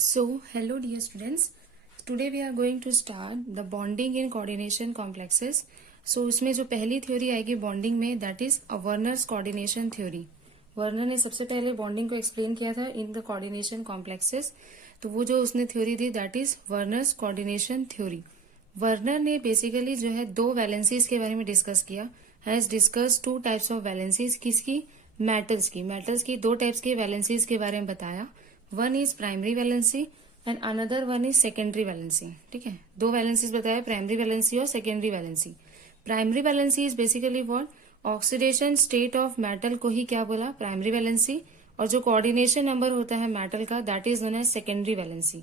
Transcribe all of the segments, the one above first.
So, hello dear students. Today we are going to start the bonding in coordination complexes. So, उसमें जो पहली theory आएगी bonding में that is a Werner's coordination theory. Werner ने सबसे पहले bonding को एक्सप्लेन किया था इन द कोऑर्डिनेशन कॉम्प्लेक्सेस. तो वो जो उसने theory the that is Werner's coordination theory. Werner ने बेसिकली जो है दो वैलेंसीज के बारे में डिस्कस किया. Has discuss two types of valencies. किसकी? मेटल्स की दो टाइप्स की वैलेंसीज के बारे में बताया. One is primary valency and another one is secondary valency. ठीक है, दो वैलेंसीज बताया, प्राइमरी वैलेंसी और secondary valency. Primary valency is basically what? Oxidation state of metal को ही क्या बोला? Primary valency. और जो कोऑर्डिनेशन नंबर होता है मेटल का that is known as secondary valency.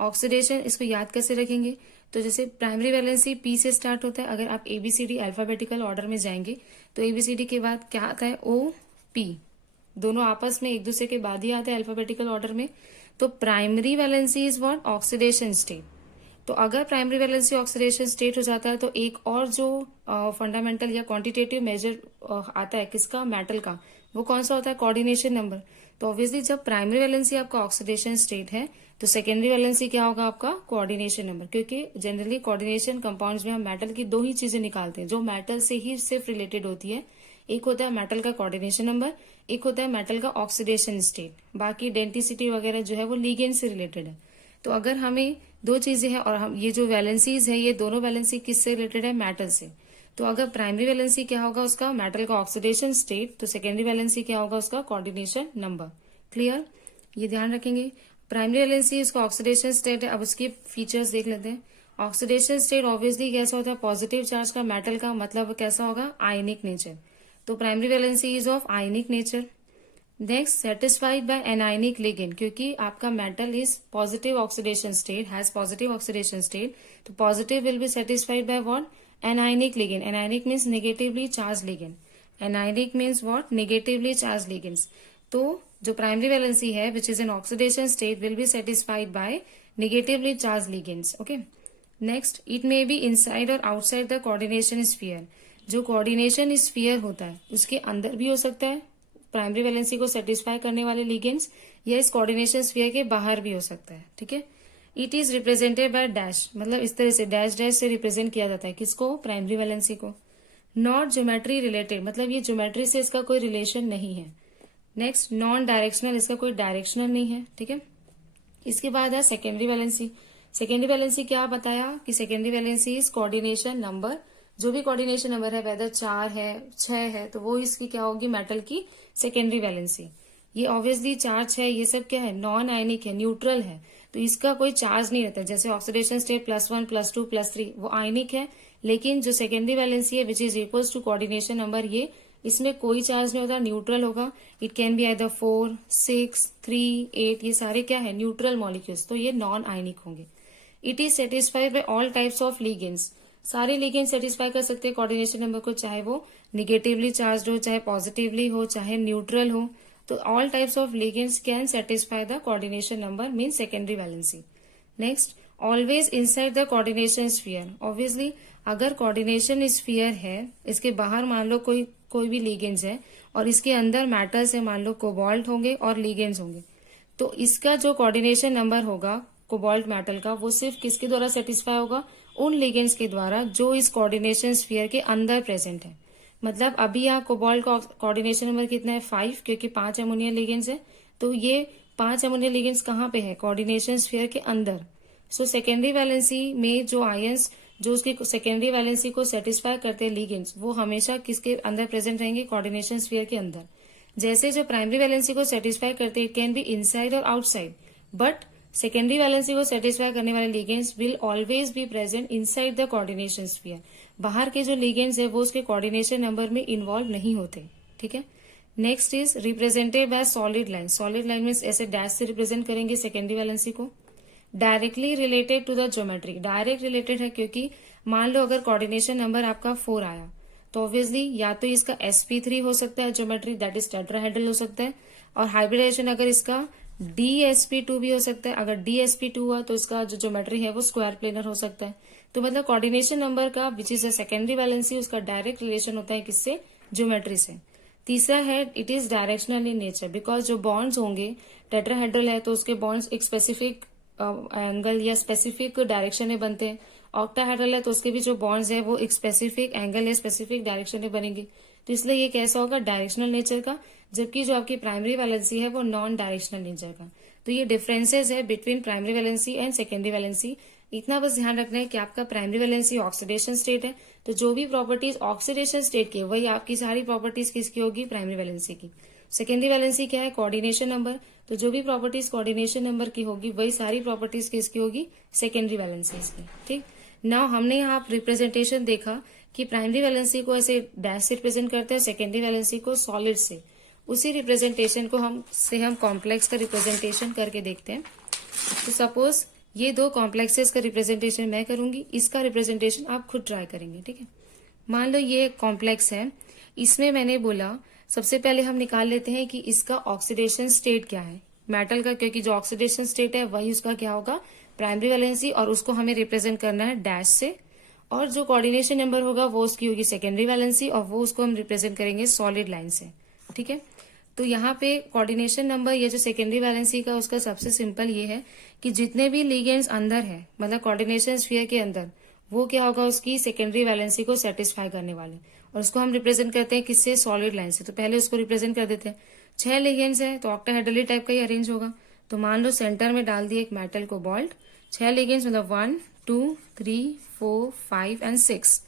Oxidation, इसको याद कैसे रखेंगे? तो जैसे प्राइमरी वैलेंसी पी से स्टार्ट होता है. अगर आप एबीसीडी अल्फाबेटिकल ऑर्डर में जाएंगे तो एबीसीडी के बाद क्या आता है? O P. दोनों आपस में एक दूसरे के बाद ही आते हैं अल्फाबेटिकल ऑर्डर में. तो primary valency is what? Oxidation state. तो अगर प्राइमरी वैलेंसी ऑक्सीडेशन स्टेट हो जाता है तो एक और जो फंडामेंटल या क्वांटिटेटिव मेजर आता है किसका? मेटल का. वो कौन सा होता है? Coordination number. तो ऑब्वियसली जब प्राइमरी वैलेंसी आपका ऑक्सीडेशन स्टेट है तो सेकेंडरी वैलेंसी क्या होगा? आपका कोऑर्डिनेशन नंबर. क्योंकि जनरली कोऑर्डिनेशन कंपाउंड्स में हम मेटल की दो ही चीजें निकालते हैं जो मेटल से ही सिर्फ रिलेटेड होती है. एक होता है मेटल का कोऑर्डिनेशन नंबर, एक होता है मेटल का ऑक्सीडेशन स्टेट. बाकी डेंसिटी वगैरह जो है वो लिगेंड से रिलेटेड है. तो अगर हमें दो चीजें हैं और हम ये जो वैलेंसीज है ये दोनों वैलेंसी किससे रिलेटेड है? मेटल से. तो अगर प्राइमरी वैलेंसी क्या होगा? उसका मेटल का ऑक्सीडेशन स्टेट. तो सेकेंडरी वैलेंसी क्या होगा? उसका कोऑर्डिनेशन नंबर. क्लियर? ये ध्यान रखेंगे. प्राइमरी वैलेंसी उसका ऑक्सीडेशन स्टेट है. अब उसके फीचर्स देख लेते हैं. ऑक्सीडेशन स्टेट ऑब्वियसली कैसा होता है? पॉजिटिव चार्ज का मेटल का, मतलब कैसा होगा? Ionic nature. तो primary valency is of ionic nature. Next, satisfied by anionic ligand. क्योंकि आपका metal is positive oxidation state, has positive oxidation state. तो positive will be satisfied by what? Anionic ligand. Anionic means negatively charge ligand. Anionic means what? Negatively charge ligands. तो जो primary valency है which is an oxidation state will be satisfied by negatively charge ligands. Okay. Next, it may be inside और outside the coordination sphere. जो coordination sphere होता है उसके अंदर भी हो सकता है प्राइमरी वैलेंसी को सेटिस्फाई करने वाले लिगेंड्स, या इस कोऑर्डिनेशन स्फीयर के बाहर भी हो सकता है. ठीक है. It is represented by dash, मतलब इस तरह से डैश डैश से रिप्रेजेंट किया जाता है. किसको? प्राइमरी वैलेंसी को. नॉट ज्योमेट्री रिलेटेड, मतलब ये ज्योमेट्री से इसका कोई रिलेशन नहीं है. नेक्स्ट, नॉन डायरेक्शनल, इसका कोई डायरेक्शनल नहीं है. ठीक है. इसके बाद है सेकेंडरी वैलेंसी. सेकेंडरी वैलेंसी क्या बताया कि secondary valency is coordination number. जो भी कोऑर्डिनेशन नंबर है वेदर 4 है 6 है तो वो इसकी क्या होगी? मेटल की सेकेंडरी वैलेंसी. ये ऑब्वियसली 4 6 ये सब क्या है? नॉन आयनिक है, न्यूट्रल है. तो इसका कोई चार्ज नहीं रहता. जैसे ऑक्सीडेशन स्टेट +1 +2 +3 वो आयनिक है. लेकिन जो सेकेंडरी वैलेंसी है which is equals to coordination number, ये इसमें कोई चार्ज नहीं होता, न्यूट्रल होगा. It can be either 4 6 3 8. ये सारे क्या है? Neutral molecules. तो ये नॉन आयनिक होंगे. It is satisfied by all types of ligands. सारे लिगेंड सेटिस्फाई कर सकते हैं कोऑर्डिनेशन नंबर को, चाहे वो निगेटिवली चार्ज हो, चाहे पॉजिटिवली हो, चाहे न्यूट्रल हो. तो all types of ligands can satisfy the coordination number mean secondary valency. Next, always inside the coordination sphere. Obviously अगर कोऑर्डिनेशन स्फीयर है, इसके बाहर मान लो कोई भी लिगेंड्स है और इसके अंदर मेटल्स है, मान लो कोबाल्ट होंगे और लिगेंड्स होंगे, तो इसका जो कोऑर्डिनेशन नंबर होगा कोबाल्ट मेटल का वो सिर्फ किसके द्वारा सेटिस्फाई होगा? उन लिगेंड्स के द्वारा जो इस कोऑर्डिनेशन स्फीयर के अंदर प्रेजेंट है. मतलब अभी यहाँ कोबाल्ट का कोऑर्डिनेशन नंबर कितना है? 5, क्योंकि 5 अमोनिया लिगेंड्स है. तो ये 5 अमोनिया लिगेंड्स कहाँ पे है? कोऑर्डिनेशन स्फीयर के अंदर. सो सेकेंडरी वैलेंसी में जो आयंस जो उसकी सेकेंडरी वैलेंसी को सेटिस्फाई करते हैं लिगेंड्स, वो हमेशा किसके अंदर प्रेजेंट रहेंगे? कोऑर्डिनेशन स्फीयर के अंदर. जैसे जो प्राइमरी वैलेंसी को सेटिस्फाई करते हैं इट कैन बी इनसाइड और आउटसाइड, बट सेकेंडरी वैलेंसी को सेटिस्फाई करने वाले ligands will always be present inside the coordination sphere. बाहर के जो लिगेंड्स है वो उसके कोऑर्डिनेशन नंबर में इन्वॉल्व नहीं होते. ठीक है. Next is represented by solid line. Solid line में ऐसे डैश से रिप्रेजेंट करेंगे सेकेंडरी वैलेंसी को. Directly related to the geometry. Direct related है क्योंकि मान लो अगर कोऑर्डिनेशन नंबर आपका 4 आया तो ऑब्वियसली या तो इसका sp3 हो सकता है ज्योमेट्री, दैट इज टेट्राहेड्रल हो सकता है. और हाइब्रिडेशन अगर इसका DsP2 भी हो सकता है. अगर DsP2 हुआ तो इसका जो ज्योमेट्री है वो स्क्वायर प्लेनर हो सकता है. तो मतलब कोऑर्डिनेशन नंबर का which is a secondary valency उसका डायरेक्ट रिलेशन होता है किससे? ज्योमेट्री से. तीसरा है it is directional in nature. Because जो बॉन्ड्स होंगे टेट्राहेड्रल है तो उसके बॉन्ड्स एक स्पेसिफिक एंगल या स्पेसिफिक डायरेक्शन में बनते हैं। ऑक्टाहेड्रल है तो उसके भी जो बॉन्ड्स है वो एक स्पेसिफिक एंगल या स्पेसिफिक डायरेक्शन में बनेंगे, तो इसलिए ये कैसा होगा, डायरेक्शनल नेचर का, जबकि जो आपकी प्राइमरी वैलेंसी है वो नॉन डायरेक्शनल नेचर का। तो ये डिफरेंसेस है between primary valency and secondary valency. इतना बस ध्यान रखना है कि आपका प्राइमरी वैलेंसी ऑक्सीडेशन स्टेट है, तो जो भी प्रॉपर्टीज ऑक्सीडेशन स्टेट की वही आपकी सारी प्रॉपर्टीज किसकी होगी, प्राइमरी वैलेंसी की। सेकेंडरी वैलेंसी क्या है, कोऑर्डिनेशन नंबर, तो जो भी प्रॉपर्टीज कोऑर्डिनेशन नंबर की होगी वही सारी प्रॉपर्टीज किसकी होगी, सेकेंडरी वैलेंसी की। ठीक, नाउ हमने यहाँ रिप्रेजेंटेशन देखा कि प्राइमरी वैलेंसी को ऐसे डैश से रिप्रेजेंट करते हैं, सेकेंडरी वैलेंसी को सॉलिड से। उसी रिप्रेजेंटेशन को हम कॉम्प्लेक्स का रिप्रेजेंटेशन करके देखते हैं। तो सपोज ये दो कॉम्प्लेक्सेस का रिप्रेजेंटेशन मैं करूंगी, इसका रिप्रेजेंटेशन आप खुद ट्राई करेंगे। ठीक है, मान लो ये कॉम्प्लेक्स है, इसमें मैंने बोला सबसे पहले हम निकाल लेते हैं कि इसका ऑक्सीडेशन स्टेट क्या है मेटल का, क्योंकि जो ऑक्सीडेशन स्टेट है वही उसका क्या होगा, प्राइमरी वैलेंसी, और उसको हमें रिप्रेजेंट करना है डैश से। और जो कोऑर्डिनेशन नंबर होगा वो उसकी होगी सेकेंडरी वैलेंसी, और वो उसको हम रिप्रेजेंट करेंगे सॉलिड लाइन से। ठीक है, तो यहाँ पे कोऑर्डिनेशन नंबर ये जो सेकेंडरी वैलेंसी का उसका सबसे सिंपल ये है कि जितने भी लिगेंड्स अंदर है, मतलब कोऑर्डिनेशन स्फीयर के अंदर, वो क्या होगा, उसकी सेकेंडरी वैलेंसी को सेटिस्फाई करने वाले, और उसको हम रिप्रेजेंट करते हैं किससे, सॉलिड लाइन से। तो पहले उसको रिप्रेजेंट कर देते हैं। 6 लिगेंड्स है तो ऑक्टाहेड्रली टाइप का ही अरेंज होगा। तो मान लो सेंटर में डाल दिए एक मेटल कोबाल्ट, 6 लिगेंड्स मतलब 1 2 3 4 5 एंड 6।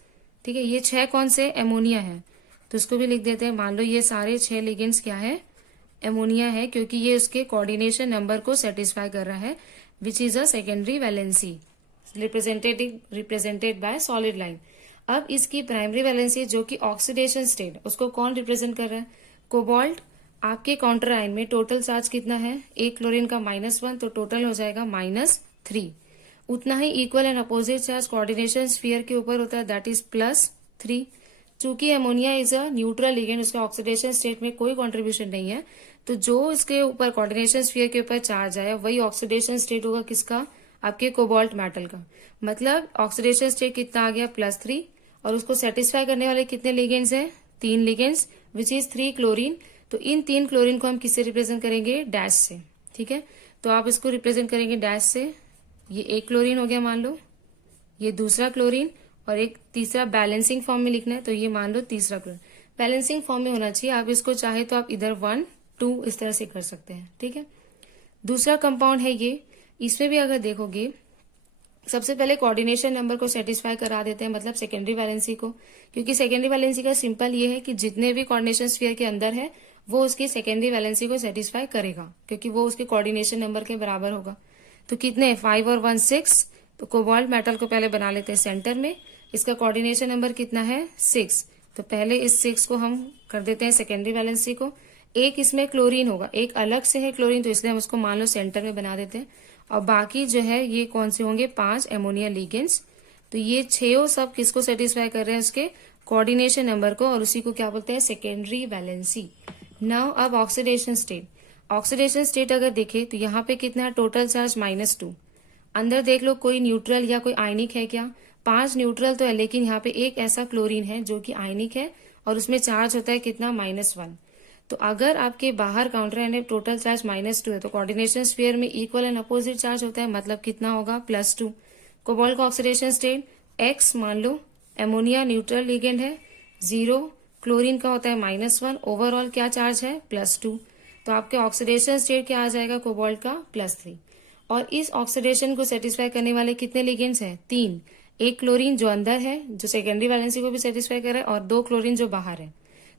ठीक है, ये 6 कौन से, एमोनिया है, तो इसको भी लिख देते हैं। मान लो ये सारे 6 लिगेंड्स क्या है, एमोनिया है, क्योंकि ये उसके कोऑर्डिनेशन नंबर को सेटिस्फाई कर रहा है, which is a secondary valency represented by solid line. अब इसकी प्राइमरी वैलेंसी जो कि ऑक्सीडेशन स्टेट, उसको कौन रिप्रेजेंट कर रहा है, कोबाल्ट। आपके काउंटर आयन में टोटल चार्ज कितना है, एक क्लोरीन का -1, तो टोटल हो जाएगा -3। उतना ही equal and opposite charge coordination sphere के ऊपर होता है, दैट इज +3। चूंकि ammonia is a neutral ligand, उसका ऑक्सीडेशन स्टेट में कोई कंट्रीब्यूशन नहीं है, तो जो इसके ऊपर कोऑर्डिनेशन स्फीयर के ऊपर चार्ज आया वही ऑक्सीडेशन स्टेट होगा किसका, आपके कोबाल्ट मेटल का। मतलब ऑक्सीडेशन स्टेट कितना आ गया, +3, और उसको सेटिस्फाई करने वाले कितने लिगेंड्स हैं, 3 लिगेंड्स, विच इज 3 क्लोरीन। तो इन 3 क्लोरीन को हम किससे रिप्रेजेंट करेंगे, डैश से। ठीक है, तो आप इसको रिप्रेजेंट करेंगे डैश से। ये एक क्लोरीन हो गया मान लो, ये दूसरा क्लोरीन, और एक तीसरा बैलेंसिंग फॉर्म में लिखना है, तो ये मान लो तीसरा क्लोरीन बैलेंसिंग फॉर्म में होना चाहिए। आप इसको चाहे तो आप इधर 1 2 इस तरह से कर सकते हैं। ठीक है, दूसरा कंपाउंड है ये, इसमें भी अगर देखोगे सबसे पहले कोऑर्डिनेशन नंबर को सेटिस्फाई करा देते हैं, मतलब सेकेंडरी वैलेंसी को, क्योंकि सेकेंडरी वैलेंसी का सिंपल ये है कि जितने भी कोऑर्डिनेशन स्फीयर के अंदर है वो उसकी सेकेंडरी वैलेंसी को सेटिस्फाई करेगा, क्योंकि वो उसके कोऑर्डिनेशन नंबर के बराबर होगा। तो कितने, 5 और 1 6। तो कोबाल्ट मेटल को पहले बना लेते हैं सेंटर में, इसका कोऑर्डिनेशन नंबर कितना है, 6। तो पहले इस 6 को हम कर देते हैं सेकेंडरी वैलेंसी को। एक इसमें क्लोरीन होगा, एक अलग से है क्लोरीन, तो इसलिए हम उसको मान लो सेंटर में बना देते हैं। और बाकी जो है ये कौन से होंगे, 5 एमोनिया लिगेंड्स। तो ये 6 सब किसको सेटिस्फाई कर रहे हैं, उसके कोऑर्डिनेशन नंबर को, और उसी को क्या बोलते हैं, सेकेंडरी वैलेंसी। नाउ अब ऑक्सीडेशन स्टेट, ऑक्सीडेशन स्टेट अगर देखें तो यहाँ पे कितना है, टोटल चार्ज -2। अंदर देख लो कोई न्यूट्रल या कोई आयनिक है क्या, 5 न्यूट्रल तो है, लेकिन यहाँ पे एक ऐसा क्लोरीन है जो कि आयनिक है, और उसमें चार्ज होता है कितना, -1। तो अगर आपके बाहर काउंटर एंड टोटल चार्ज -2 है, तो कोऑर्डिनेशन स्फीयर में इक्वल एंड अपोजिट चार्ज होता है, मतलब कितना होगा, +2। कोबाल्ट का ऑक्सीडेशन स्टेट X मान लो, एमोनिया न्यूट्रल लिगेंड है, 0, क्लोरीन का होता है -1, ओवरऑल क्या चार्ज है, +2। तो आपके ऑक्सीडेशन स्टेट क्या आ जाएगा, कोबाल्ट का +3। और इस ऑक्सीडेशन को सेटिस्फाई करने वाले कितने लिगेंड्स हैं, 3। एक क्लोरीन जो अंदर है, जो सेकेंडरी वैलेंसी को भी सेटिस्फाई कर रहा है, और 2 क्लोरीन जो बाहर है।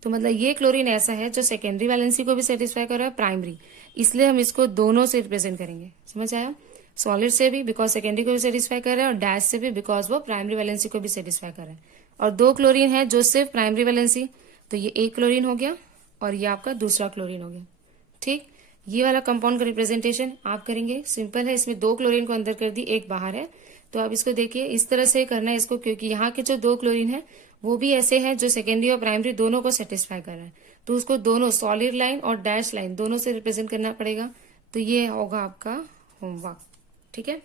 तो मतलब ये क्लोरीन ऐसा है जो सेकेंडरी वैलेंसी को भी सेटिस्फाई कर रहा है, प्राइमरी, इसलिए हम इसको दोनों से रिप्रेजेंट करेंगे। समझ आया, सॉलिड से भी बिकॉज सेकेंडरी को भी सेटिस्फाई कर रहा है, और डैश से भी बिकॉज वो प्राइमरी वैलेंसी को भी सेटिस्फाई कर रहा है। और 2 क्लोरीन है जो सिर्फ प्राइमरी वैलेंसी, तो ये एक क्लोरीन हो गया, और ये आपका दूसरा क्लोरीन हो गया। ठीक, ये वाला कंपाउंड का रिप्रेजेंटेशन आप करेंगे, सिंपल है, इसमें 2 क्लोरीन को अंदर कर दी, एक बाहर है। तो आप इसको देखिए, इस तरह से करना है इसको, क्योंकि यहाँ के जो 2 क्लोरीन है वो भी ऐसे हैं जो सेकेंडरी और प्राइमरी दोनों को सेटिस्फाई कर रहा है, तो उसको दोनों सॉलिड लाइन और डैश लाइन दोनों से रिप्रेजेंट करना पड़ेगा। तो ये होगा आपका होमवर्क। ठीक है,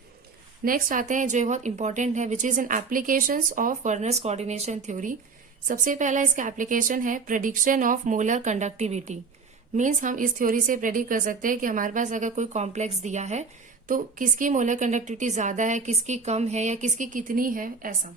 नेक्स्ट आते हैं जो बहुत इंपॉर्टेंट है, which is N applications of Werner's coordination theory. सबसे पहला इसका एप्लीकेशन है prediction of molar conductivity. Means हम इस थ्योरी से प्रेडिक्ट कर सकते हैं कि हमारे पास अगर कोई कॉम्प्लेक्स दिया है तो किसकी मोलर कंडक्टिविटी ज्यादा है, किसकी कम है या किसकी कितनी है, ऐसा।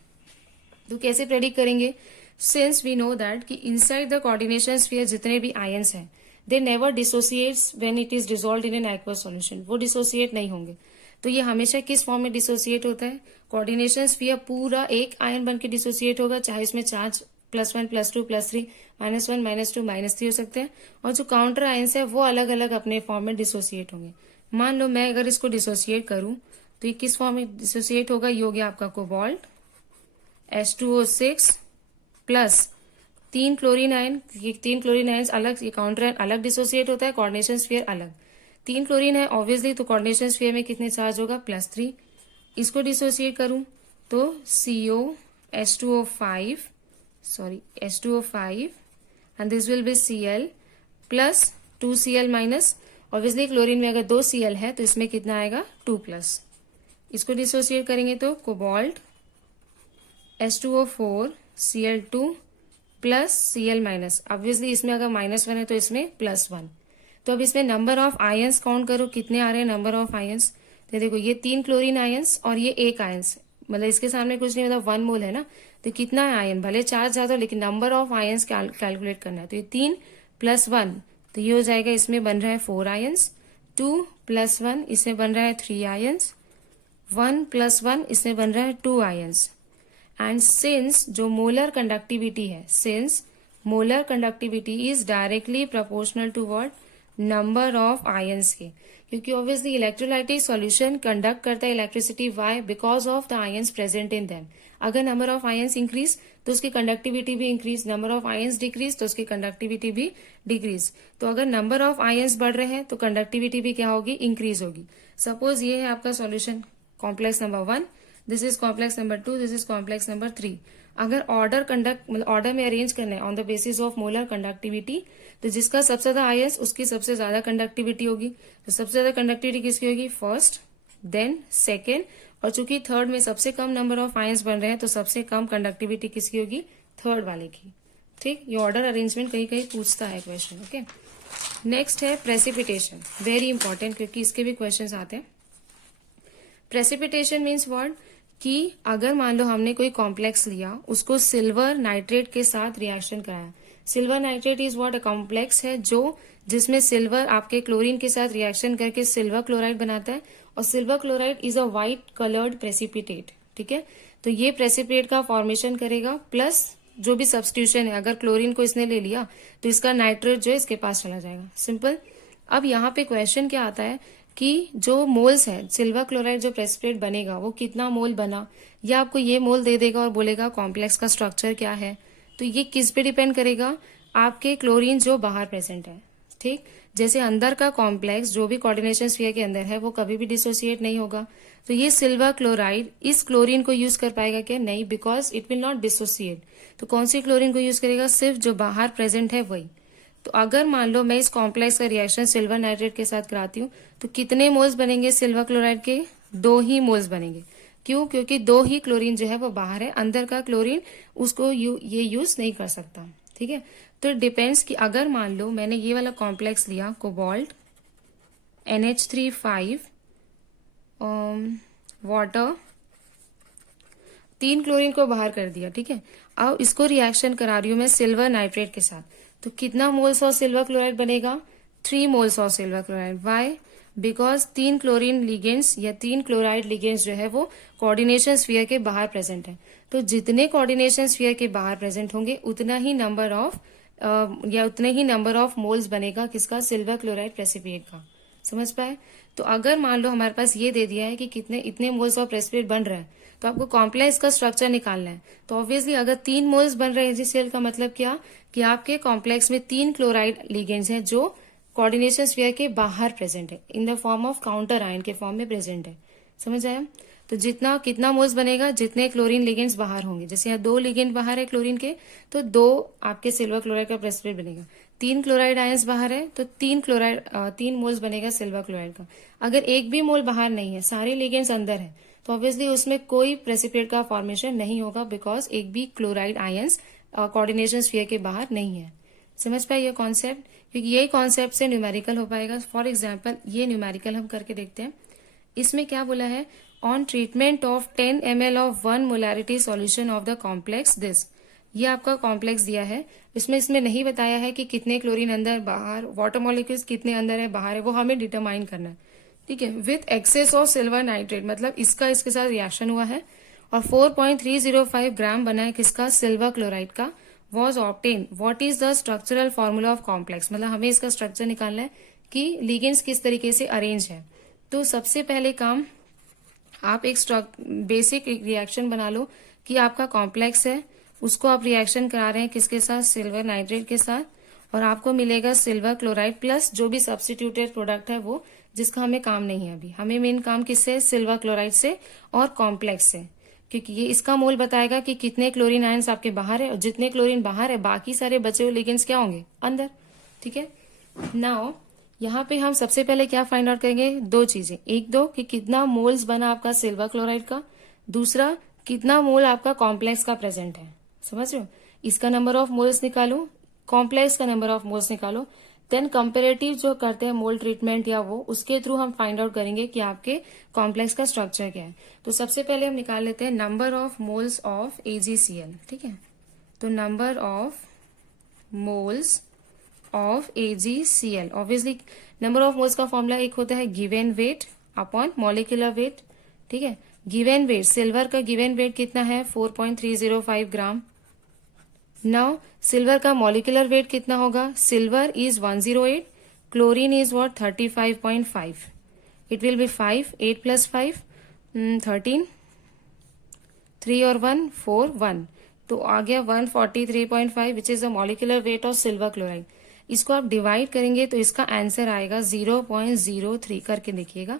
तो कैसे प्रेडिक्ट करेंगे? सिंस वी नो दैट कि इनसाइड द कोऑर्डिनेशन स्फीयर जितने भी आयंस हैं they never dissociates when it is dissolved in an aqueous solution, वो डिसोसिएट नहीं होंगे। तो ये हमेशा किस फॉर्म में डिसोसिएट होता है? कोऑर्डिनेशन स्फीयर पूरा एक आयन बन के डिसोसिएट होगा, चाहे इसमें चार्ज +1 +2 +3 -1 -2 -3 हो सकते हैं, और जो काउंटर आयंस है वो अलग अलग अपने फॉर्म में डिसोसिएट होंगे। मान लो मैं अगर इसको डिसोसिएट करूं तो ये किस फॉर्म में डिसोसिएट होगा? ये हो गया आपका cobalt H2O6 plus 3 chlorine ion, ये 3 क्लोरीन आयन अलग, ये काउंटर आयन अलग डिसोसिएट होता है, कोऑर्डिनेशन स्फीयर अलग। 3 क्लोरीन है ऑब्वियसली, तो कोऑर्डिनेशन स्फीयर में कितने चार्ज होगा? +3। इसको डिसोसिएट करूं तो CO H2O5 and this will be Cl plus 2Cl minus, obviously chlorine में अगर 2 Cl है तो इसमें कितना आएगा? 2+। इसको डिसोसिएट करेंगे तो cobalt H2O4 Cl2 plus Cl minus, obviously इसमें अगर -1 है तो इसमें +1। तो अब इसमें नंबर ऑफ आयंस काउंट करो, कितने आ रहे हैं नंबर ऑफ आयंस? तो देखो ये 3 क्लोरीन आयंस और ये 1 आयंस, मतलब इसके सामने कुछ नहीं, मतलब 1 मोल है ना, तो कितना है आयन? भले चार्ज ज्यादा हो लेकिन नंबर ऑफ आयंस कैलकुलेट करना है। तो ये 3 + 1 तो ये हो जाएगा, इसमें बन रहा है 4 आयंस, 2 + 1 इसमें बन रहा है 3 आयंस, 1 + 1 इसमें बन रहा है 2 आयंस। एंड सिंस जो मोलर कंडक्टिविटी है, since molar conductivity is directly proportional to what? Number of ions के, क्योंकि ऑब्वियसली इलेक्ट्रोलाइटिक सॉल्यूशन कंडक्ट करता है electricity, why? Because of the ions present in them. अगर नंबर ऑफ आयंस इंक्रीज तो उसकी conductivity भी increase, number of ions decrease तो उसकी कंडक्टिविटी भी डिक्रीज। तो अगर नंबर ऑफ आयंस बढ़ रहे हैं तो कंडक्टिविटी भी क्या होगी? इंक्रीज होगी। सपोज ये है आपका solution complex number 1, this is complex number 2, this is complex number 3। अगर ऑर्डर में अरेंज करना है on the basis of molar conductivity, तो जिसका सबसे ज्यादा आयंस उसकी सबसे ज्यादा कंडक्टिविटी होगी। तो सबसे ज्यादा कंडक्टिविटी किसकी होगी? फर्स्ट, देन सेकेंड, और चूंकि थर्ड में सबसे कम नंबर ऑफ आयंस बन रहे हैं तो सबसे कम कंडक्टिविटी किसकी होगी? थर्ड वाले की। ठीक, ये ऑर्डर अरेंजमेंट कहीं कहीं पूछता है क्वेश्चन। ओके, नेक्स्ट है प्रेसिपिटेशन, वेरी इंपॉर्टेंट क्योंकि इसके भी क्वेश्चन आते हैं। Precipitation means what? कि अगर मान लो हमने कोई कॉम्प्लेक्स लिया, उसको सिल्वर नाइट्रेट के साथ रिएक्शन कराया। Silver nitrate is what? A complex है जो जिसमें सिल्वर आपके क्लोरीन के साथ रिएक्शन करके सिल्वर क्लोराइड बनाता है, और silver chloride is a white coloured precipitate. ठीक है, तो ये प्रेसिपिटेट का फॉर्मेशन करेगा, प्लस जो भी सब्स्टिट्यूशन है, अगर क्लोरीन को इसने ले लिया तो इसका नाइट्रेट जो है इसके पास चला जाएगा। सिंपल। अब यहाँ पे क्वेश्चन क्या आता है कि जो मोल्स है, सिल्वर क्लोराइड जो प्रेसिपिटेट बनेगा वो कितना मोल बना, या आपको ये मोल दे देगा और बोलेगा कॉम्प्लेक्स का स्ट्रक्चर क्या है। तो ये किस पे डिपेंड करेगा? आपके क्लोरीन जो बाहर प्रेजेंट है। ठीक, जैसे अंदर का कॉम्प्लेक्स जो भी कोऑर्डिनेशन स्फीयर के अंदर है वो कभी भी डिसोसिएट नहीं होगा, तो ये सिल्वर क्लोराइड इस क्लोरीन को यूज कर पाएगा क्या? नहीं, because it will not dissociate. तो कौन सी क्लोरीन को यूज करेगा? सिर्फ जो बाहर प्रेजेंट है वही। तो अगर मान लो मैं इस कॉम्प्लेक्स का रिएक्शन सिल्वर नाइट्रेट के साथ कराती हूँ तो कितने मोल्स बनेंगे सिल्वर क्लोराइड के? 2 ही मोल्स बनेंगे। क्यों? क्योंकि 2 ही क्लोरीन जो है वो बाहर है, अंदर का क्लोरीन उसको ये यूज नहीं कर सकता। ठीक है, तो डिपेंड्स कि अगर मान लो मैंने ये वाला कॉम्प्लेक्स लिया, कोबाल्ट NH3 वाटर, 3 क्लोरीन को बाहर कर दिया। ठीक है, अब इसको रिएक्शन करा रही हूं मैं सिल्वर नाइट्रेट के साथ, तो कितना मोल्स ऑफ सिल्वर क्लोराइड बनेगा? 3 moles of silver chloride. Why? Because 3 chlorine ligands या 3 क्लोराइड लिगेंड्स जो है वो कोऑर्डिनेशन स्फीयर के बाहर प्रेजेंट है। तो जितने कोऑर्डिनेशन स्फीयर के बाहर प्रेजेंट होंगे उतना ही नंबर ऑफ मोल्स बनेगा किसका? सिल्वर क्लोराइड प्रेसिपिटेट का। समझ पाए? तो अगर मान लो हमारे पास ये दे दिया है कि इतने मोल्स ऑफ प्रेसिपिटेट बन रहा है, तो आपको कॉम्प्लेक्स का स्ट्रक्चर निकालना है। तो ऑब्वियसली अगर 3 मोल्स बन रहे हैं HCl का मतलब क्या? कि आपके कॉम्प्लेक्स में 3 क्लोराइड लिगेंड्स हैं जो कोऑर्डिनेशन स्फीयर के बाहर प्रेजेंट है, in the form of counter ion के फॉर्म में प्रेजेंट है। समझ आया? तो कितना मोल्स बनेगा? जितने क्लोरीन लिगेंड्स बाहर होंगे। जैसे यहाँ 2 लिगेंड बाहर है क्लोरीन के, तो 2 आपके सिल्वर क्लोराइड का प्रेसिपिटेट बनेगा। 3 क्लोराइड आयंस बाहर है तो 3 मोल्स बनेगा सिल्वर क्लोराइड का। अगर एक भी मोल बाहर नहीं है, सारे लिगेंड्स अंदर है, तो ऑब्वियसली उसमें कोई प्रेसिपिटेट का फॉर्मेशन नहीं होगा, बिकॉज एक भी क्लोराइड आयंस कोऑर्डिनेशन स्फीयर के बाहर नहीं है। समझ पाए ये कॉन्सेप्ट? क्योंकि यही कॉन्सेप्ट से न्यूमेरिकल हो पाएगा। फॉर एग्जाम्पल ये न्यूमेरिकल हम करके देखते हैं। इसमें क्या बोला है, on treatment of 10 ml of 1 molarity solution of the complex this. ये आपका कॉम्प्लेक्स दिया है, इसमें नहीं बताया है कि कितने क्लोरीन अंदर बाहर, वाटर मॉलिक्यूल्स कितने अंदर है बाहर है, वो हमें डिटरमाइन करना है, ठीक है। With access of silver nitrate, मतलब इसका इसके साथ रिएक्शन हुआ है और 4.305 ग्राम बना है किसका, सिल्वर क्लोराइड का, was obtain. What is the structural formula of complex, मतलब हमें इसका स्ट्रक्चर निकालना है कि लिगेंड्स किस तरीके से अरेंज है। तो सबसे पहले काम, आप एक बेसिक रिएक्शन बना लो कि आपका कॉम्प्लेक्स है, उसको आप रिएक्शन करा रहे हैं किसके साथ, सिल्वर नाइट्रेट के साथ, और आपको मिलेगा सिल्वर क्लोराइड प्लस जो भी सब्स्टिट्यूटेड प्रोडक्ट है वो, जिसका हमें काम नहीं है अभी। हमें मेन काम किससे, सिल्वर क्लोराइड से और कॉम्प्लेक्स से, क्योंकि ये इसका मोल बताएगा कि कितने क्लोरीन आयंस आपके बाहर है, और जितने क्लोरीन बाहर है बाकी सारे बचे हुए लिगेंड्स क्या होंगे, अंदर, ठीक है। नाउ यहाँ पे हम सबसे पहले क्या फाइंड आउट करेंगे, दो चीजें, एक दो कि कितना मोल्स बना आपका सिल्वर क्लोराइड का, दूसरा कितना मोल आपका कॉम्प्लेक्स का प्रेजेंट है, समझ रहे हो। इसका नंबर ऑफ मोल्स निकालो, कॉम्प्लेक्स का नंबर ऑफ मोल्स निकालो, देन कंपेरेटिव जो करते हैं मोल ट्रीटमेंट या वो, उसके थ्रू हम फाइंड आउट करेंगे कि आपके कॉम्प्लेक्स का स्ट्रक्चर क्या है। तो सबसे पहले हम निकाल लेते हैं number of moles of AgCl, ठीक है। तो number of moles of AgCl, obviously number of moles का फॉर्मूला एक होता है given weight upon molecular weight, ठीक है। गिवन वेट, सिल्वर का गिवन वेट कितना है, 4.305 ग्राम। नाउ सिल्वर का मॉलिक्यूलर वेट कितना होगा, silver is 108, chlorine is what, 35.5, it will be 5, 8 plus 5 13, 3 और 1 4 1, तो आ गया 143.5 which is the molecular weight of silver chloride. इसको आप डिवाइड करेंगे तो इसका आंसर आएगा 0.03, करके देखिएगा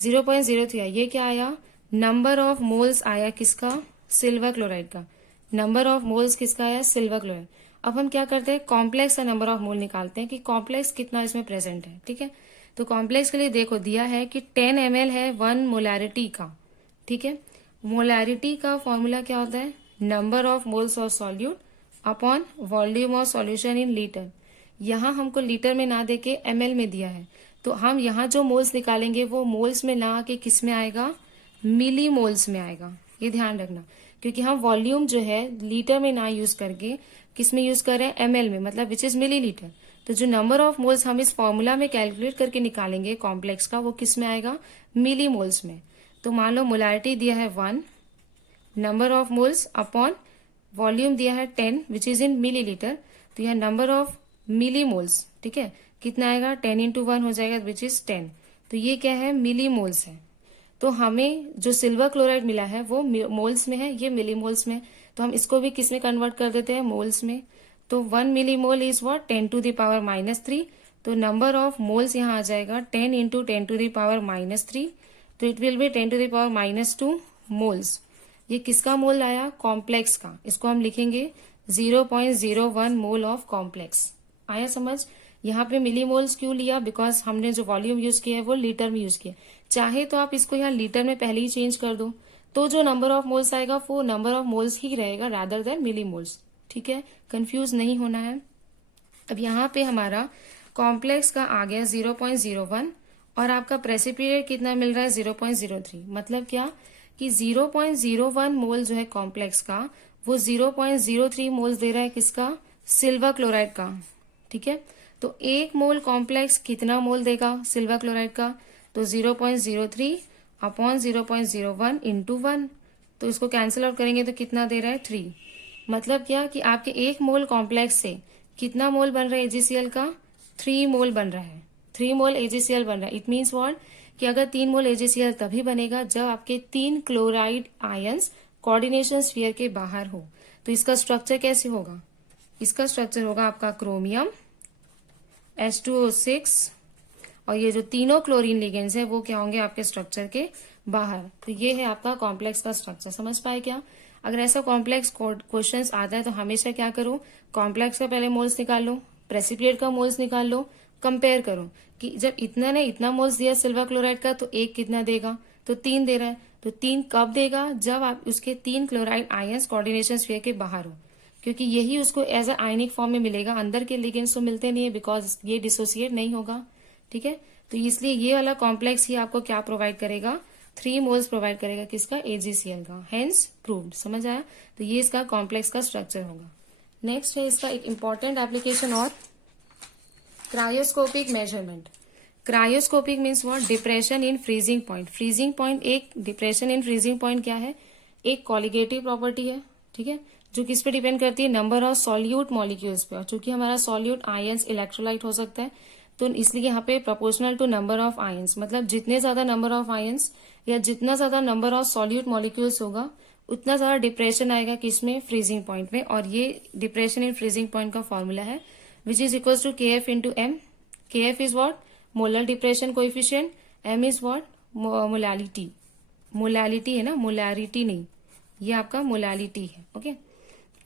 0.03 आया। ये क्या आया, नंबर ऑफ मोल्स आया किसका, सिल्वर क्लोराइड का, नंबर ऑफ मोल्स किसका आया, सिल्वर क्लोराइड। अब हम क्या करते हैं, कॉम्प्लेक्स का नंबर ऑफ मोल निकालते हैं कि कॉम्प्लेक्स कितना इसमें प्रेजेंट है, ठीक है। तो कॉम्प्लेक्स के लिए देखो दिया है कि 10 ml है 1 मोलैरिटी का, ठीक है। मोलैरिटी का फॉर्मूला क्या होता है, number of moles of solute upon volume of solution in litre. यहाँ हमको लीटर में ना देके ml में दिया है, तो हम यहाँ जो मोल्स निकालेंगे वो मोल्स में ना आके किस में आएगा, मिली मोल्स में आएगा। ये ध्यान रखना, क्योंकि हम वॉल्यूम जो है लीटर में ना यूज करके किस में यूज कर रहे हैं, ml में, मतलब विच इज मिली लीटर। तो जो नंबर ऑफ मोल्स हम इस फॉर्मूला में कैलकुलेट करके निकालेंगे कॉम्प्लेक्स का, वो किस में आएगा, मिली मोल्स में। तो मान लो मोलैरिटी दिया है 1, number of moles upon volume दिया है 10 which is in milli litre, तो यह नंबर ऑफ मिली मोल्स, ठीक है, कितना आएगा, 10 into 1 हो जाएगा विच इज 10। तो ये क्या है, मिली मोल्स है। तो हमें जो सिल्वर क्लोराइड मिला है वो मोल्स में है, ये मिली मोल्स में, तो हम इसको भी किस में कन्वर्ट कर देते हैं, मोल्स में। तो 1 millimole is what, 10 to the power -3, तो नंबर ऑफ मोल्स यहाँ आ जाएगा 10 into 10 to the power -3, तो it will be 10 to the power -2 moles. ये किसका मोल आया, कॉम्प्लेक्स का। इसको हम लिखेंगे 0.01 मोल ऑफ कॉम्प्लेक्स। आया समझ। यहाँ पे मिली मोल्स क्यों लिया, बिकॉज हमने जो वॉल्यूम यूज किया है वो लीटर में यूज किया। चाहे तो आप इसको यहाँ लीटर में पहले ही चेंज कर दो, तो जो नंबर ऑफ मोल्स आएगा वो नंबर ऑफ मोल्स ही रहेगा रादर देन मिली मोल्स, ठीक है, कंफ्यूज नहीं होना है। अब यहाँ पे हमारा कॉम्प्लेक्स का आ गया 0.01 और आपका प्रेसिपिटेट कितना मिल रहा है, 0.03। मतलब क्या कि 0.01 मोल जो है कॉम्प्लेक्स का, वो 0.03 मोल्स दे रहा है किसका, सिल्वर क्लोराइड का, ठीक है। तो एक मोल कॉम्प्लेक्स कितना मोल देगा सिल्वर क्लोराइड का, तो 0.03 अपॉन 0.01 इंटू 1, तो इसको कैंसिल आउट करेंगे तो कितना दे रहा है, 3। मतलब क्या कि आपके एक मोल कॉम्प्लेक्स से कितना मोल बन रहा है AgCl का, 3 मोल बन रहा है, 3 मोल AgCl बन रहा है। इट मीन्स व्हाट, कि अगर 3 मोल AgCl तभी बनेगा जब आपके 3 क्लोराइड आयंस कोऑर्डिनेशन स्फीयर के बाहर हो। तो इसका स्ट्रक्चर कैसे होगा, इसका स्ट्रक्चर होगा आपका क्रोमियम H2O6 और ये जो तीनों क्लोरीन लिगेंड्स है वो क्या होंगे आपके स्ट्रक्चर के बाहर। तो ये है आपका कॉम्प्लेक्स का स्ट्रक्चर। समझ पाए क्या। अगर ऐसा कॉम्प्लेक्स क्वेश्चंस आता है तो हमेशा क्या करो, कॉम्प्लेक्स का पहले मोल्स निकाल लो, प्रेसिपिटेट का मोल्स निकाल लो, कंपेयर करो कि जब इतना ने इतना मोल्स दिया सिल्वर क्लोराइड का तो एक कितना देगा, तो 3 दे रहा है। तो 3 कब देगा, जब आप उसके 3 क्लोराइड आयंस कोऑर्डिनेशन स्फीयर के बाहर हो, क्योंकि यही उसको एज अ आयनिक फॉर्म में मिलेगा। अंदर के लिगेंड्स तो मिलते नहीं है बिकॉज ये डिसोसिएट नहीं होगा, ठीक है। तो इसलिए ये वाला कॉम्प्लेक्स ही आपको क्या प्रोवाइड करेगा, 3 मोल्स प्रोवाइड करेगा, किसका, AgCl का। Hence proved. समझ आया। तो ये इसका कॉम्प्लेक्स का स्ट्रक्चर होगा। नेक्स्ट है इसका एक इंपॉर्टेंट एप्लीकेशन और cryoscopic measurement. Cryoscopic means what, depression in freezing point. Freezing point, एक डिप्रेशन इन फ्रीजिंग पॉइंट क्या है, एक कॉलिगेटिव प्रॉपर्टी है, ठीक है, जो किस पे डिपेंड करती है, नंबर ऑफ सॉल्यूट मॉलिक्यूल्स पे। और चूंकि हमारा सॉल्यूट आयंस इलेक्ट्रोलाइट हो सकता है, तो इसलिए यहाँ पे proportional to number of ions, मतलब जितने ज्यादा नंबर ऑफ आयंस या जितना ज्यादा नंबर ऑफ सॉल्यूट मॉलिक्यूल्स होगा उतना ज्यादा डिप्रेशन आएगा किसमें, फ्रीजिंग पॉइंट में। और ये डिप्रेशन इन फ्रीजिंग पॉइंट का फॉर्मूला है which is equal to KF into M। KF is what, molar depression coefficient, M is what, molality. Molality है ना, मोलारिटी नहीं, ये आपका मोलालिटी है। ओके,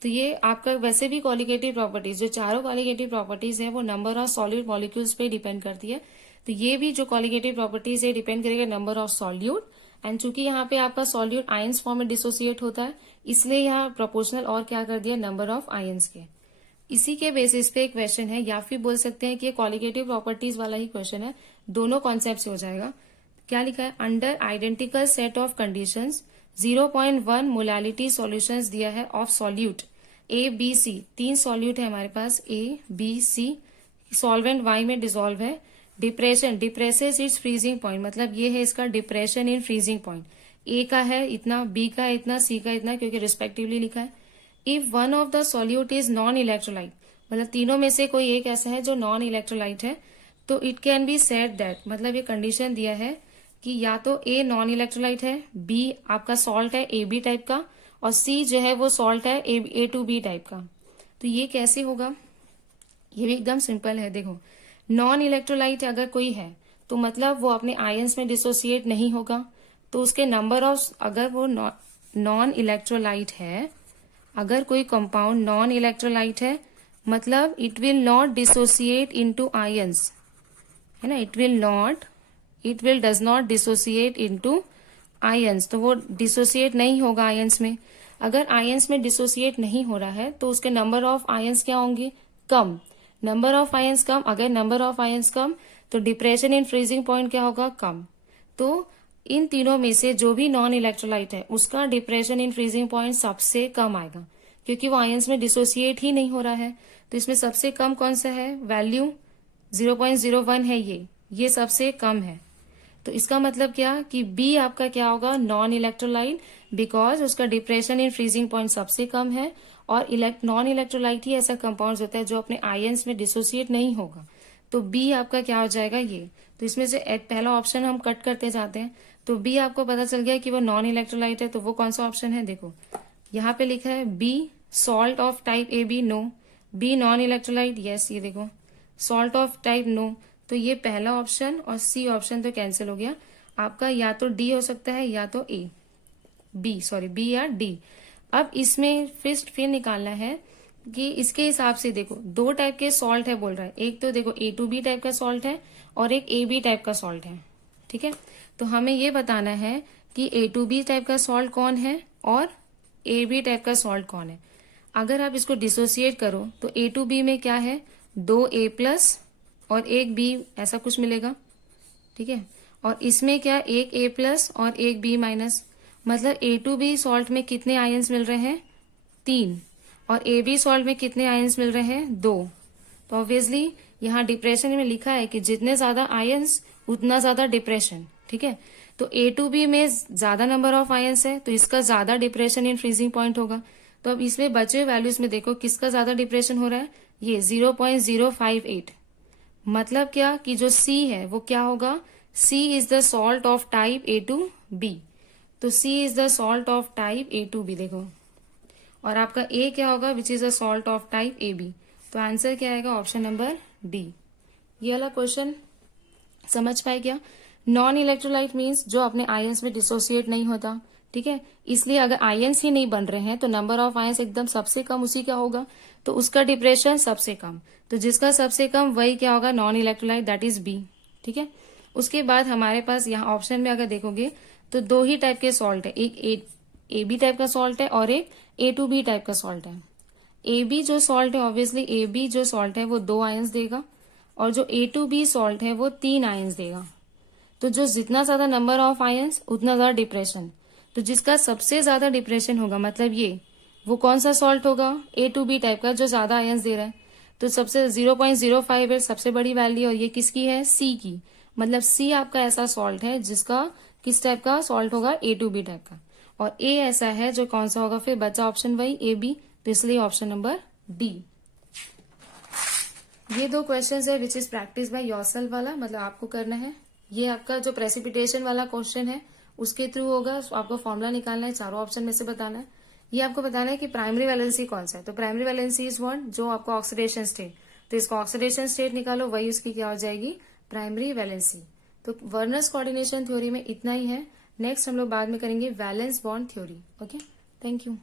तो ये आपका वैसे भी कॉलिगेटिव प्रॉपर्टीज, जो चारों कॉलिगेटिव प्रॉपर्टीज है वो नंबर ऑफ सॉल्यूट मॉलिक्यूल्स पे डिपेंड करती है। तो ये भी जो कॉलिगेटिव प्रॉपर्टीज है डिपेंड करेगा नंबर ऑफ सॉल्यूट। एंड चूंकि यहाँ पे आपका सॉल्यूट आयंस फॉर्म में डिसोसिएट होता है, इसलिए यहाँ प्रोपोर्शनल और क्या कर दिया, नंबर ऑफ आयंस के। इसी के बेसिस पे एक क्वेश्चन है, या फिर बोल सकते हैं कि ये कॉलिगेटिव प्रॉपर्टीज वाला ही क्वेश्चन है, दोनों कॉन्सेप्ट से हो जाएगा। क्या लिखा है, under identical set of conditions 0.1 molality solutions दिया है of solute A, B, C। 3 solute है हमारे पास, A, B, C। Solvent Y में डिसॉल्व है। Depression, depresses it's freezing point, मतलब ये है इसका depression in freezing point. A का है इतना, B का है इतना, C का इतना, क्योंकि रिस्पेक्टिवली लिखा है। If one of the solute is non electrolyte, मतलब तीनों में से कोई एक ऐसा है जो नॉन इलेक्ट्रोलाइट है, तो it can be said that, मतलब ये कंडीशन दिया है कि या तो A नॉन इलेक्ट्रोलाइट है, B आपका सॉल्ट है AB टाइप का, और C जो है वो सॉल्ट है A2B टाइप का। तो ये कैसे होगा, ये भी एकदम सिंपल है। देखो, नॉन इलेक्ट्रोलाइट अगर कोई है तो मतलब वो अपने आयंस में डिसोसिएट नहीं होगा, तो उसके नंबर ऑफ, अगर वो नॉन इलेक्ट्रोलाइट है, अगर कोई कंपाउंड नॉन इलेक्ट्रोलाइट है, मतलब it will not dissociate into ions, है ना, it will does not dissociate into ions, तो वो डिसोसिएट नहीं होगा आयंस में। अगर आयंस में डिसोसिएट नहीं हो रहा है तो उसके नंबर ऑफ आयंस क्या होंगे, कम। नंबर ऑफ आयंस कम, अगर नंबर ऑफ आयंस कम तो डिप्रेशन इन फ्रीजिंग पॉइंट क्या होगा, कम। तो इन तीनों में से जो भी नॉन इलेक्ट्रोलाइट है उसका डिप्रेशन इन फ्रीजिंग पॉइंट सबसे कम आएगा, क्योंकि वो आयंस में डिसोसिएट ही नहीं हो रहा है। तो इसमें सबसे कम कौन सा है, वैल्यू 0.01 है, ये सबसे कम है। तो इसका मतलब क्या कि B आपका क्या होगा, नॉन इलेक्ट्रोलाइट, बिकॉज उसका डिप्रेशन इन फ्रीजिंग पॉइंट सबसे कम है। और नॉन इलेक्ट्रोलाइट ही ऐसा कंपाउंड होता है जो अपने आयंस में डिसोसिएट नहीं होगा। तो B आपका क्या हो जाएगा, ये। तो इसमें से पहला ऑप्शन हम कट करते जाते हैं, तो B आपको पता चल गया कि वो नॉन इलेक्ट्रोलाइट है, तो वो कौन सा ऑप्शन है, देखो यहाँ पे लिखा है B salt of type AB, no. B non electrolyte, yes, ये देखो सॉल्ट ऑफ टाइप, नो। तो ये पहला ऑप्शन और C ऑप्शन तो कैंसिल हो गया आपका, या तो D हो सकता है या तो B या D। अब इसमें फिर निकालना है कि इसके हिसाब से देखो 2 टाइप के सॉल्ट है बोल रहा है, एक तो देखो A2B टाइप का सॉल्ट है और एक AB टाइप का सॉल्ट है, ठीक है। तो हमें ये बताना है कि A2B टाइप का सॉल्ट कौन है और AB टाइप का सॉल्ट कौन है। अगर आप इसको डिसोसिएट करो तो A2B में क्या है, 2A+ और एक B, ऐसा कुछ मिलेगा, ठीक है। और इसमें क्या, एक A+ और एक B-, मतलब A2B सॉल्ट में कितने आयंस मिल रहे हैं, 3, और AB सॉल्ट में कितने आयंस मिल रहे हैं, 2। तो ऑब्वियसली यहाँ डिप्रेशन में लिखा है कि जितने ज्यादा आयंस उतना ज्यादा डिप्रेशन, ठीक है। तो A2B में ज्यादा नंबर ऑफ आयंस है तो इसका ज्यादा डिप्रेशन इन फ्रीजिंग पॉइंट होगा। तो अब इसमें बचे हुए वैल्यूज में देखो किसका ज्यादा डिप्रेशन हो रहा है, ये 0.058। मतलब क्या कि जो C है वो क्या होगा, C is the salt of type A2B। तो C is the salt of type A2B, देखो। और आपका A क्या होगा, which is the salt of type AB। तो आंसर क्या आएगा, ऑप्शन नंबर D। ये वाला क्वेश्चन समझ पाए क्या। नॉन इलेक्ट्रोलाइट मीन्स जो अपने आयंस में डिसोसिएट नहीं होता, ठीक है। इसलिए अगर आयंस ही नहीं बन रहे हैं तो नंबर ऑफ आयंस एकदम सबसे कम उसी का होगा, तो उसका डिप्रेशन सबसे कम। तो जिसका सबसे कम वही क्या होगा, non electrolyte, that is B, ठीक है। उसके बाद हमारे पास यहाँ ऑप्शन में अगर देखोगे तो 2 ही टाइप के सॉल्ट है, एक AB टाइप का सॉल्ट है और एक A2B टाइप का सॉल्ट है। AB जो सॉल्ट है, ऑब्वियसली AB जो सॉल्ट है वो 2 आयंस देगा, और जो A2B सॉल्ट है वो 3 आयंस देगा। तो जो जितना ज्यादा नंबर ऑफ आयंस उतना ज्यादा डिप्रेशन। तो जिसका सबसे ज्यादा डिप्रेशन होगा मतलब ये, वो कौन सा सॉल्ट होगा? A2B टाइप का जो ज्यादा आयंस दे रहा है। तो सबसे 0.058 सबसे बड़ी वैल्यू, और ये किसकी है? C की। मतलब C आपका ऐसा सॉल्ट है जिसका किस टाइप का सॉल्ट होगा? A2B टाइप का। और A ऐसा है जो कौन सा होगा? फिर बचा ऑप्शन वही AB, तो इसलिए ऑप्शन नंबर D। ये दो क्वेश्चंस है which is practice by yourself वाला, मतलब आपको करना है। ये आपका जो प्रेसिपिटेशन वाला क्वेश्चन है उसके थ्रू होगा। आपको फॉर्मूला निकालना है, चारों ऑप्शन में से बताना है। ये आपको बताना है कि प्राइमरी वैलेंसी कौन सा है। तो प्राइमरी वैलेंसी इज वन, जो आपका ऑक्सीडेशन स्टेट। तो इसको ऑक्सीडेशन स्टेट निकालो, वही उसकी क्या हो जाएगी? Primary valency. तो वर्नर्स कोऑर्डिनेशन थ्योरी में इतना ही है। नेक्स्ट हम लोग बाद में करेंगे valence bond theory. Okay, thank you.